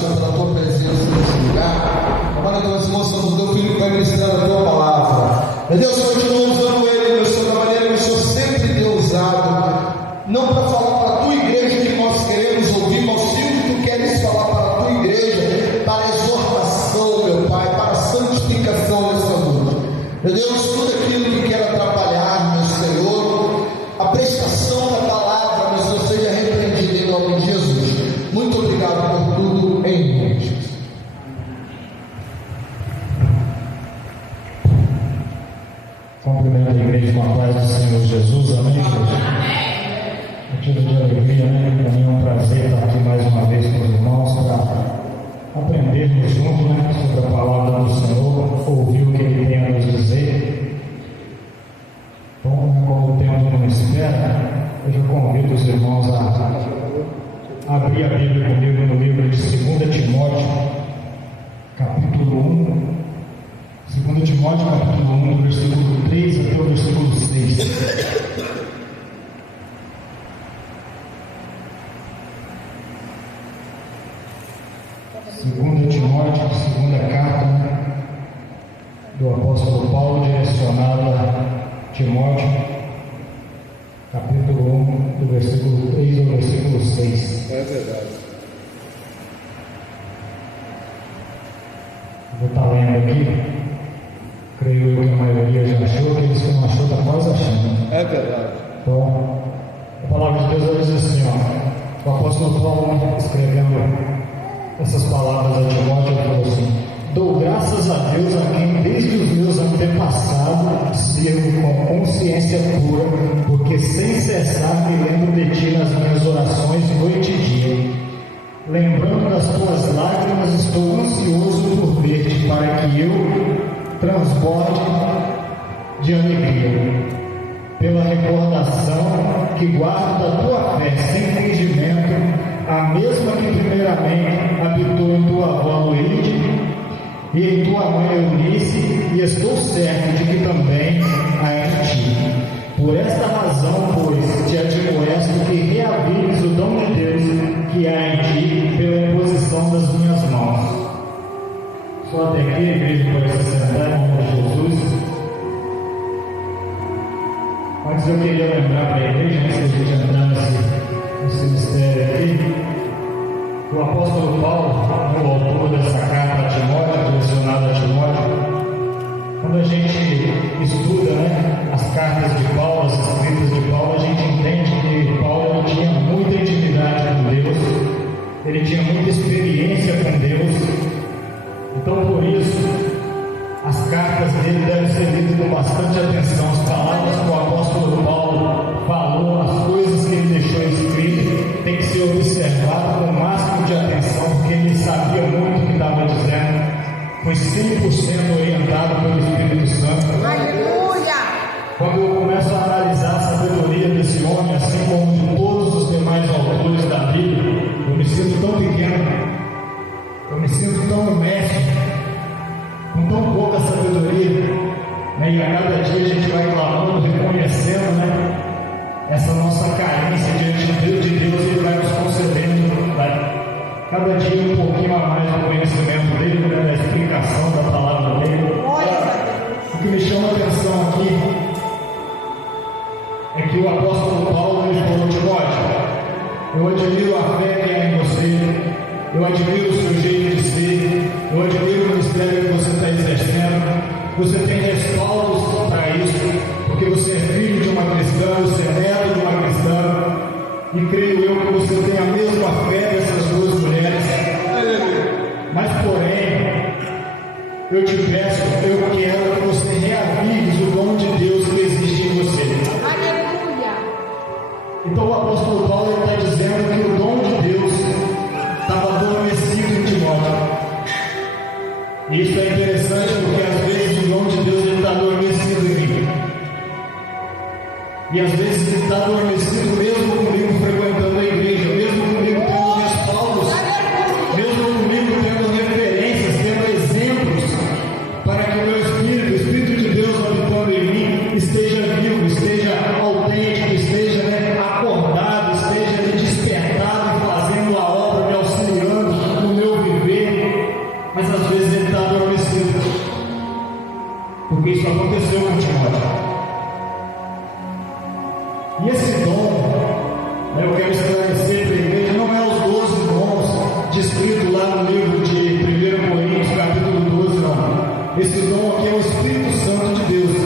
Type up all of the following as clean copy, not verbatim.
Senhor, pela tua presença nesse lugar. Agora, nós mostramos o teu filho que vai ministrar a tua palavra. Meu Deus, continua usando ele, meu Senhor, da maneira que o Senhor sempre tem usado. Não para falar para a tua igreja que nós queremos ouvir, mas sim que tu queres falar para a tua igreja, para a exortação, meu Pai, para a santificação nessa noite. Meu Deus, tudo aquilo que quer atrapalhar, meu Senhor, a prestação da palavra, meu Senhor, seja repreendido em nome de Jesus. Muito obrigado por tudo, em nome de Jesus. Cumprimento a igreja com a paz do Senhor Jesus, amém, igreja? Motivo de alegria, né? Para mim é um prazer estar aqui mais uma vez com os irmãos para aprendermos juntos, né, sobre a palavra do Senhor, ouvir o que Ele tem a nos dizer. Então, como o tempo não espera, eu convido os irmãos a abrir a Bíblia comigo no livro de 2 Timóteo, capítulo 1. 2 Timóteo, capítulo 1, do versículo 3 até o versículo 6. Segunda Timóteo, segunda carta do apóstolo Paulo, direcionada a Timóteo, capítulo 1, do versículo 3 ao versículo 6. É verdade. Vou estar lendo aqui. Creio eu que a maioria já achou, aqueles que não achou está quase achando. É verdade. Então, a palavra de Deus diz assim, ó, o apóstolo Paulo escrevendo essas palavras a Timóteo, ele falou assim: dou graças a Deus a quem desde os meus antepassados sirvo com consciência pura, porque sem cessar me lembro de ti nas minhas orações noite e dia. Lembrando das tuas lágrimas, estou ansioso por ver-te, para que eu transborde de alegria, pela recordação que guardo da tua fé sem fingimento, a mesma que primeiramente habitou em tua avó Loide e em tua mãe Eunice, e estou certo de que também há em ti. Por esta razão, pois, te admoesto que reavives o dom de Deus que há em ti pela imposição das minhas mãos. Só até aqui, a igreja pode se sentar em nome de Jesus. Antes eu queria lembrar para a igreja, antes de a gente entrar nesse mistério aqui, o apóstolo Paulo, o autor dessa carta a Timóteo, direcionada a Timóteo, quando a gente estuda, né, as cartas de Paulo, as escritas de Paulo, a gente entende que Paulo tinha muita intimidade com Deus, ele tinha muita experiência com Deus. Então, por isso, as cartas dele devem ser lidas com bastante atenção. As palavras que o apóstolo Paulo falou, as coisas que ele deixou escritas, tem que ser observado com o máximo de atenção, porque ele sabia muito o que estava dizendo, foi 100% orientado pelo Espírito Santo. Aleluia! Quando eu começo a analisar a sabedoria desse homem, assim como de todos os demais autores da Bíblia, eu me sinto tão pequeno, eu me sinto tão imerso, com tão pouca sabedoria, né? E a cada dia a gente vai clamando, reconhecendo, né, essa nossa carência diante de Deus, Ele vai nos concedendo, cada dia um pouquinho a mais do conhecimento dele, né, da explicação da palavra dele. O que me chama a atenção aqui é que o apóstolo Paulo ele falou: Timóteo, eu admiro a fé que há em você, eu admiro o seu jeito de ser, eu admiro o ministério que você está exercendo, você tem respaldos para isso, porque você é filho de uma cristã, você é neto de uma cristã, e creio eu que você tem a mesma fé dessas duas mulheres. Mas porém, eu te peço, eu quero que você reavives o dom de Deus que existe em você. Aleluia! Então o apóstolo Paulo está dizendo que o dom de Deus estava adormecido em Timóteo. E isso é interessante porque às vezes o dom de Deus está adormecido em mim. E às vezes ele está adormecido mesmo comigo frequentando a igreja, mesmo comigo tendo respaldos, mesmo comigo tendo referências, tendo exemplos, para que o meu espírito, o Espírito de Deus habitando em mim, esteja vivo, esteja autêntico, esteja, né, acordado, esteja despertado e fazendo a obra, me auxiliando no meu viver. descrito lá no livro de 1 Coríntios, capítulo 12, não. Esse dom aqui é o Espírito Santo de Deus.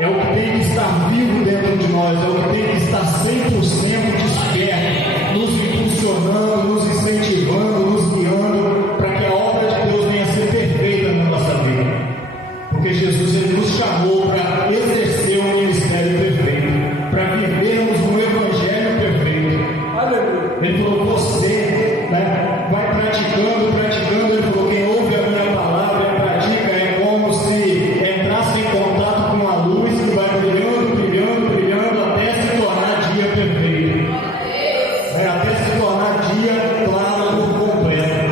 É o que tem que estar vivo dentro de nós, é o que tem que estar 100% desperto, nos impulsionando, nos incentivando, nos guiando, para que a obra de Deus venha a ser perfeita na nossa vida. Porque Jesus ele nos chamou para exercer o ministério perfeito, para vivermos no Evangelho perfeito. Ele falou, você, né, vai praticando, ele falou, quem ouve a minha palavra e pratica, é como se entrasse em contato com a luz que vai brilhando, até se tornar dia perfeito. Até se tornar dia claro por completo.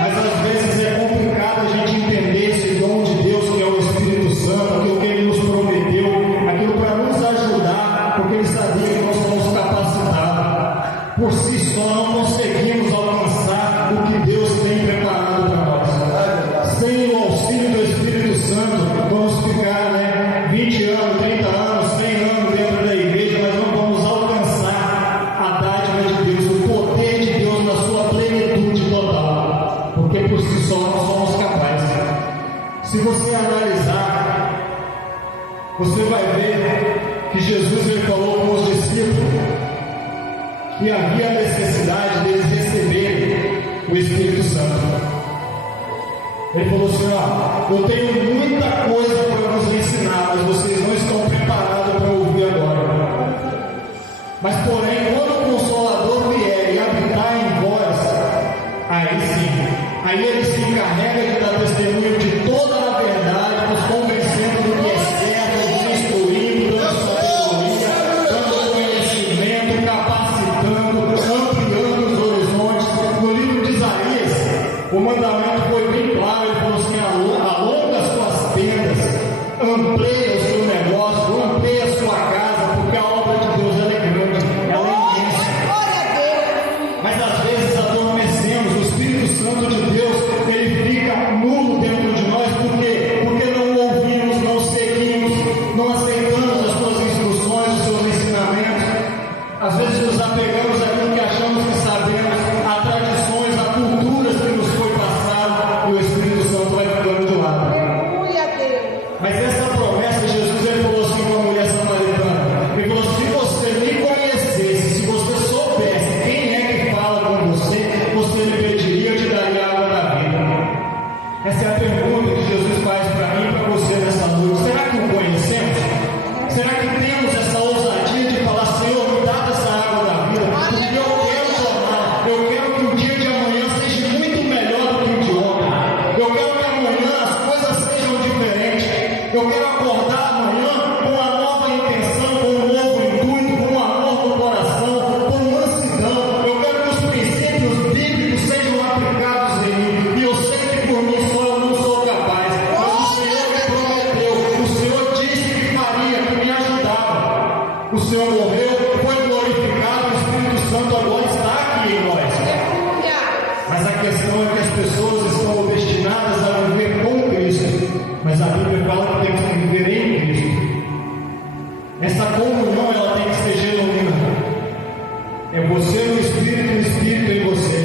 Mas às vezes é complicado a gente entender esse dom de Deus que é o Espírito Santo, aquilo que Ele nos prometeu, aquilo para nos ajudar, porque Ele sabia que nós somos capacitados. Por si só não conseguimos alcançar o que Deus tem preparado para nós. Sem o auxílio do Espírito Santo, vamos ficar 20 anos, 30 anos, 100 anos dentro da igreja, mas não vamos alcançar a dádiva de Deus, o poder de Deus na sua plenitude total, porque por si só não somos capazes. Se você analisar, você vai ver que Jesus ele falou com os discípulos que havia necessidade deles receberem o Espírito Santo. Ele falou assim, eu tenho muita coisa para nos ensinar, mas vocês não estão preparados para ouvir agora. Mas porém, quando o Consolador vier e habitar em vós, aí sim, aí ele se encarrega de dar testemunho de toda a verdade, nos convencendo do que é certo, nos instruindo, dando sabedoria, dando conhecimento, capacitando, ampliando os horizontes. No livro de Isaías, o mandamento foi bem claro, ele falou assim, alonga as suas tendas, amplia o seu negócio, amplia a sua casa, porque a obra de Deus ela é grande, ela é imensa. Mas às vezes adormecemos, o Espírito Santo de Deus, ele fica nulo dentro de nós, por quê? Porque não ouvimos, não seguimos, não aceitamos as suas instruções, os seus ensinamentos. Às vezes nos apegamos àquilo que achamos que sabemos, a tradições, a culturas que nos foi passado, e o Espírito Santo vai ficando de lado. Mas essa promessa, Jesus ele falou assim com a mulher samaritana, ele falou, se você me conhecesse, se você soubesse quem é que fala com você, você me pediria, eu te daria a água da vida. Essa é a pergunta que Jesus faz para mim e para você nessa noite. Será que o conhecemos? Será que temos essa ousadia de falar, Senhor, me dá essa água da vida? Porque eu quero tornar, eu quero que o dia de amanhã seja muito melhor do que o de ontem. Eu quero que amanhã as coisas sejam diferentes. Eu quero acordar amanhã com uma nova intenção, com um novo intuito, com um amor no coração, com mansidão. Eu quero que os princípios bíblicos sejam aplicados em mim. E eu sei que por mim só eu não sou capaz. Mas o Senhor me prometeu, o Senhor disse que faria, que me ajudava. O Senhor morreu, foi glorificado, o Espírito Santo agora está aqui em nós. Mas a questão é que as pessoas estão destinadas a viver com Cristo. Mas a Bíblia fala que temos que viver em Cristo. Essa comunhão ela tem que ser genuína. É você no Espírito e o Espírito em você.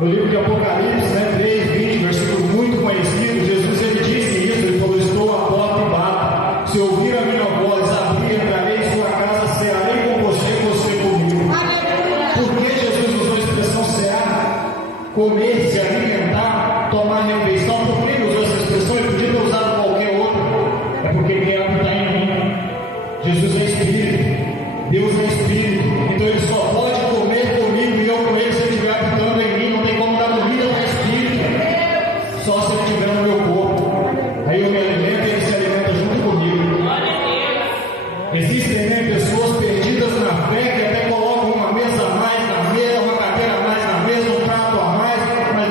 No livro de Apocalipse, 3:20, versículo muito conhecido, Jesus ele disse isso, ele falou, estou à porta e bato. Se ouvir a minha voz, abrir, entrarei em sua casa, cearei com você comigo. Por que Jesus usou a expressão cear? Comer, se alimentar, tomar refeição. Por que ele usou essa expressão? Ele podia ter usado qualquer outra. É porque quem habita em mim. Jesus é Espírito. Deus é Espírito. Então ele só pode comer comigo e eu com ele se ele estiver habitando em mim. Não tem como dar comida para Espírito. Só se ele estiver no meu corpo. Aí eu me alimento e ele se alimenta junto comigo. Existem pessoas perdidas na fé que até colocam uma mesa a mais na mesa, uma cadeira a mais na mesa, um prato a mais, mas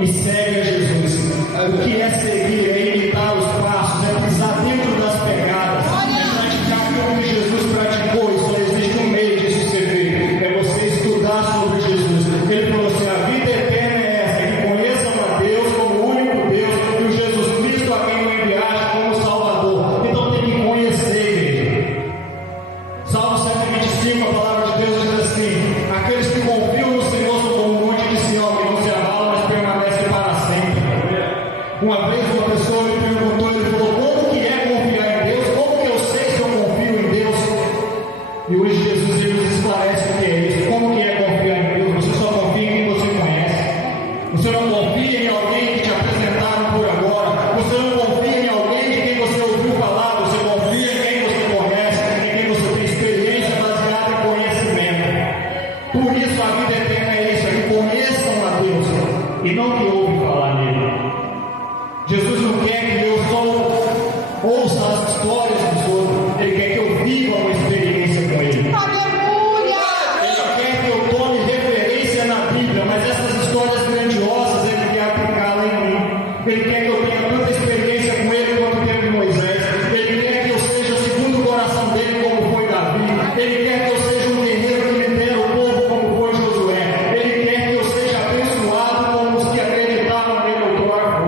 e segue a Jesus. O que é seguir? É imitar os passos, é pisar dentro das pegadas, é praticar como Jesus praticou. E só existe um meio disso ser feito, é você estudar sobre Jesus. Ele falou assim: a vida eterna é essa, que conheçam a Deus como o único Deus e o Jesus Cristo a quem o enviaste como Salvador. Então tem que conhecer, igreja. Salmo 125, a palavra de Deus diz assim: aqueles que confiam no Senhor são como o monte de Sião, que não se abala, mas permanece para sempre. Uma vez uma pessoa me perguntou, ele falou: como que é confiar em Deus? Como que eu sei se eu confio em Deus? E hoje Jesus ele nos esclarece o que é isso. Como que é confiar em Deus? Você só confia em quem você conhece. Você não confia em alguém que te apresentaram por agora. Você não confia em alguém de quem você ouviu falar. Você confia em quem você conhece, em quem você tem experiência baseada em conhecimento. Por isso a vida eterna é isso, é que conheçam a Deus e não que ouvem falar nele. Jesus não quer que eu só ouça as histórias dos outros, Ele quer que eu viva uma experiência com Ele. Aleluia! Ele quer que eu tome referência na Bíblia, mas essas histórias grandiosas Ele quer aplicá-las em mim. Ele quer que eu tenha tanta experiência com Ele quanto teve Moisés. Ele quer que eu seja segundo o coração dele, como foi Davi. Ele quer que eu seja um guerreiro que lidera o povo, como foi Josué. Ele quer que eu seja abençoado como os que acreditavam nele outrora.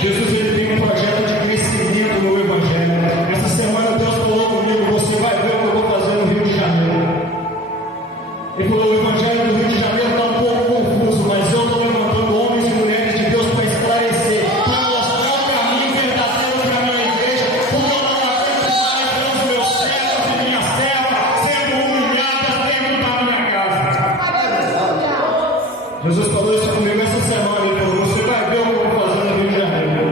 Jesus ele tem um projeto de crescimento no Evangelho. Essa semana Deus falou comigo: você vai ver o que eu vou fazer no Rio de Janeiro. Ele falou: o Evangelho do Rio de Janeiro está um pouco confuso, mas eu estou levantando homens e mulheres de Deus para esclarecer, para mostrar o caminho verdadeiro para a minha igreja, porque eu não aguento mais ver os meus servos e minhas servas sendo humilhadas dentro da minha casa. Aleluia! Jesus falou isso comigo essa semana. Ele falou: você vai ver o que eu vou fazer no Rio de Janeiro.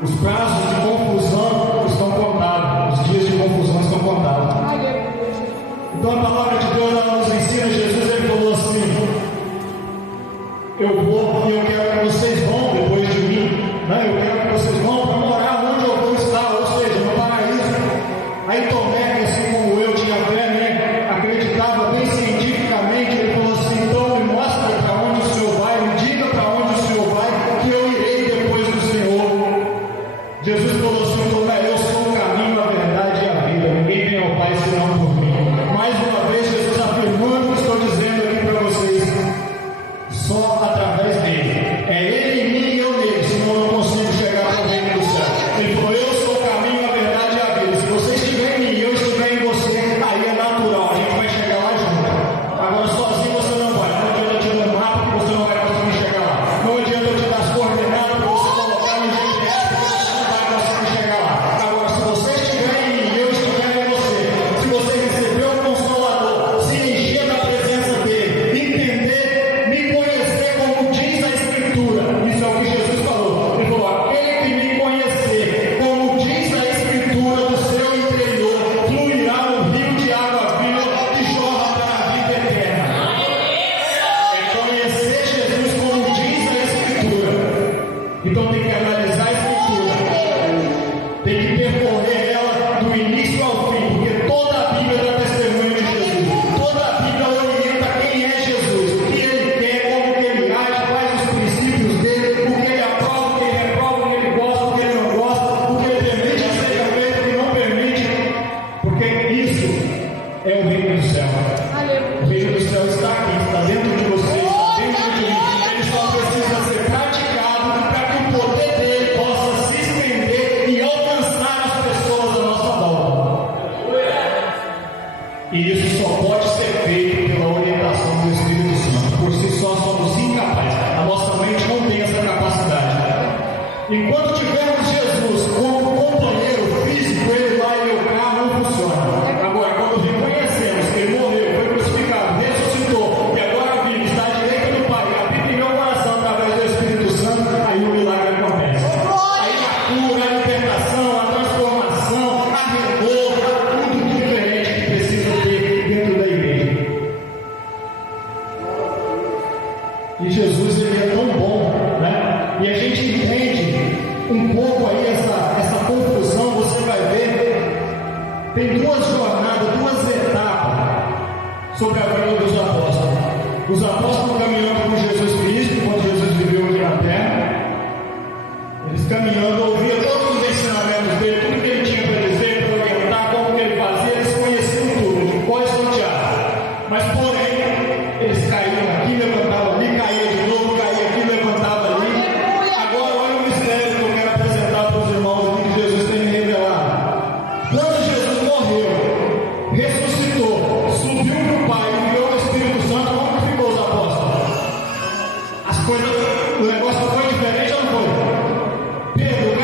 Os prazos de confusão estão contados, os dias de confusão estão contados. Aleluia! Então a palavra de Deus ela nos ensina. Jesus ele falou assim: eu vou e eu quero que vocês vão depois de mim, né? Eu quero que vocês vão para morar onde eu vou estar, ou seja, no paraíso. Aí Tomé, que assim como eu tinha fé, né, acreditava bem cientificamente, ele falou assim: então me mostra para onde o Senhor vai, me diga para onde o Senhor vai, que eu irei depois do Senhor. Jesus falou assim: Tomé, eu sou o caminho, a verdade e a vida, ninguém vem ao Pai senão por mim. Mais uma vez Jesus afirmando o que estou dizendo aqui para vocês: só através dele. É ele em mim e eu nele, senão eu não consigo chegar ao reino do céu. Ele falou: eu sou o caminho, a verdade e a vida. Se você estiver em mim e eu estiver em você, aí é natural, a gente vai chegar lá junto. Agora sozinho você não vai. Não adianta eu te dar um mapa que você não vai conseguir chegar lá. Não adianta eu te dar as coordenadas para você colocar no GPS, não vai conseguir chegar lá. Agora, se você estiver em mim e eu estiver em você, se você receber o Consolador, se encher da presença dele, entender, me conhecer como diz a Escritura, isso é o que Jesus falou. Ele falou: aquele que me conhecer, como diz a Escritura, do seu interior fluirá um rio de água viva que jorra para a vida eterna. É conhecer Jesus como diz a Escritura. Então tem que analisar a Escritura, tem que percorrer ela do início ao fim, porque toda a Bíblia dá testemunho de Jesus. Toda a Bíblia orienta quem é Jesus, o que ele quer, como que ele age, quais os princípios dele, o que ele aprova, o que ele reprova, o que ele gosta, o que ele não gosta, o que ele permite que seja feito, o que não permite, porque isso é o reino do céu. Aleluia! O reino do céu está aqui, está dentro de você, está dentro de mim. Ele só precisa ser praticado para que o poder dele possa se estender e alcançar as pessoas à nossa volta. E isso só pode ser feito pela orientação do Espírito Santo. Por si só somos incapazes. A nossa mente não tem essa capacidade. Enquanto tivermos Jesus como companheiro físico, ele vai e eu cá, não funciona. Agora, quando reconhecemos que ele morreu, foi crucificado, ressuscitou, e agora vive, está à direita do Pai, habita em meu coração através do Espírito Santo, aí o milagre acontece. Aí a cura, a libertação, a transformação, a renovo, tudo diferente que precisa ter dentro da igreja. E Jesus ele é tão bom, né? E a gente entende um pouco aí essa confusão. Você vai ver, tem duas jornadas, duas etapas sobre a vida dos apóstolos. Os apóstolos caminharam caminhando, ouvia todos os ensinamentos dele, tudo que ele tinha para dizer, para orientar, como que ele fazia, eles conheciam tudo, quase no teatro. Mas porém, eles caíam aqui, levantavam ali, caía de novo, caía aqui, levantava ali. Agora olha o mistério que eu quero apresentar para os irmãos aqui que Jesus tem me revelado. Quando Jesus morreu, ressuscitou, subiu para o Pai, enviou o Espírito Santo, como que ficou os apóstolos? As coisas, o negócio foi diferente ou não foi? Pedro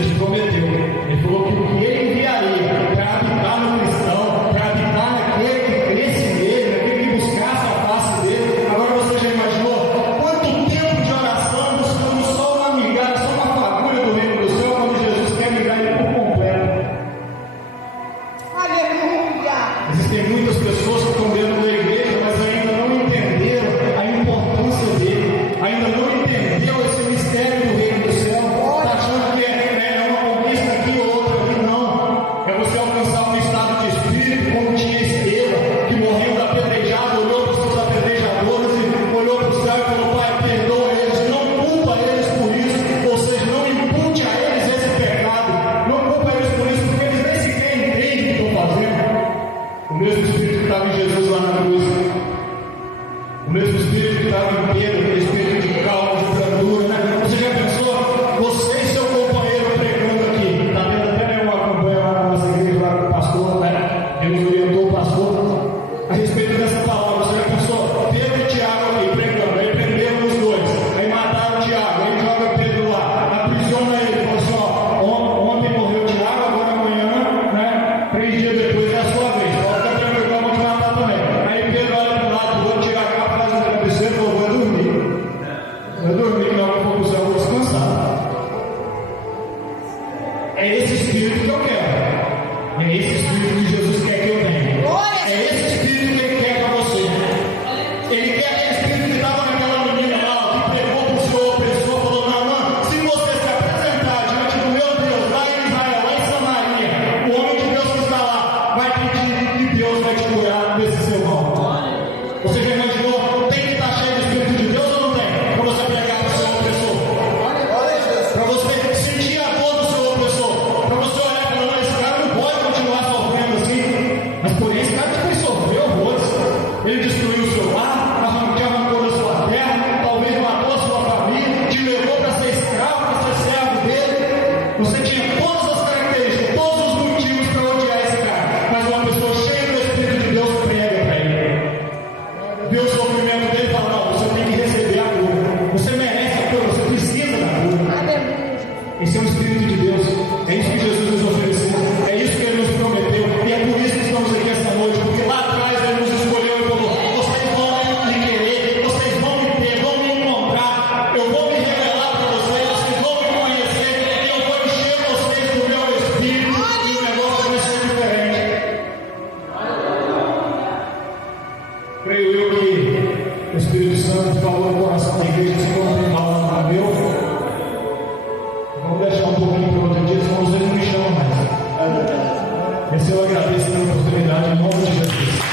ele te prometeu. Ele falou que o que ele enviaria para habitar no cristão, para habitar naquele que cresce nele, naquele que buscasse a face dele. Agora você já imaginou quanto tempo de oração buscando só uma migalha, só uma fagulha do reino do céu, quando Jesus quer migrar ele por completo? Aleluia. Existem muitas pessoas que estão dentro da igreja, mas ainda não entenderam a importância dele, ainda não entendeu esse mistério do reino do céu. Está achando que é uma conquista aqui ou outra ali, não. É você alcançar um estado de espírito, como tinha Estevão, que morrendo apedrejado, olhou para os seus apedrejadores e olhou para o céu e falou: Pai, perdoa eles, não culpa eles por isso, ou seja, não impute a eles esse pecado, não culpa eles por isso, porque eles nem sequer entendem o que estão fazendo. O mesmo Espírito que estava em Jesus lá na cruz, o mesmo Espírito que estava em Pedro, aquele Espírito de calma, de brandura, né? Você já pensou? Você e seu companheiro pregando aqui, está vendo? Até eu acompanho lá na nossa igreja, lá com o pastor, né? Deus orientou o pastor a respeito dessa palavra. Você já pensou? Pedro e Tiago aqui pregando, aí prenderam os dois, aí mataram o Tiago, aí joga Pedro lá, aprisiona ele, falou assim: ó, ontem morreu o Tiago, agora amanhã, né? 3 dias depois é a sua vez. Fica tranquilo, vamos te matar também. Aí Pedro olha para o lado do outro, tira a capa, faz um travesseiro e falou: vou dormir. Vou dormir, que na hora que eu for para o céu, eu vou descansar. É esse espírito que eu quero. É esse espírito que Jesus quer que eu tenha. É esse espírito que Ele quer para você. Ele quer aquele espírito que estava naquela menina lá, que pregou para o seu opressor, falou: não, se você se apresentar diante do meu Deus, lá em Israel, lá em Samaria, o homem de Deus que está lá vai pedir que Deus vai te curar desse seu mal. Você já imaginou? Tem que estar cheio do Espírito de Deus ou não tem? Para você pregar para o seu opressor, para você sentir a dor do seu opressor, para você olhar e falar: não, esse cara não pode continuar sofrendo assim. Mas porém esse cara também sofreu horrores. Ele destruiu o seu lar, te arrancou da sua terra, talvez matou a sua família, te levou para ser escravo, para ser servo dele. Você tinha todas as características, todos os motivos para odiar esse cara, mas uma pessoa cheia do Espírito de Deus prega para ele, vê o sofrimento dele e fala: não, você tem que receber a cura, você merece a cura, você precisa da cura. Aleluia. Esse é o Espírito de Deus, é isso que Jesus nos ofereceu, é isso que Ele nos prometeu, e é por isso que estamos aqui essa noite, porque lá atrás Ele nos escolheu e falou: vocês vão me querer, vocês vão me ter, vão me encontrar, eu vou me revelar para vocês, vocês vão me conhecer, e eu vou encher vocês do meu Espírito, e o negócio vai ser diferente. Creio eu que o Espírito Santo falou no coração da igreja, se como tem falado no meu. Vamos deixar um pouquinho para outro dia, senão vocês não me chamam mais. Esse eu agradeço pela oportunidade, em nome de Jesus.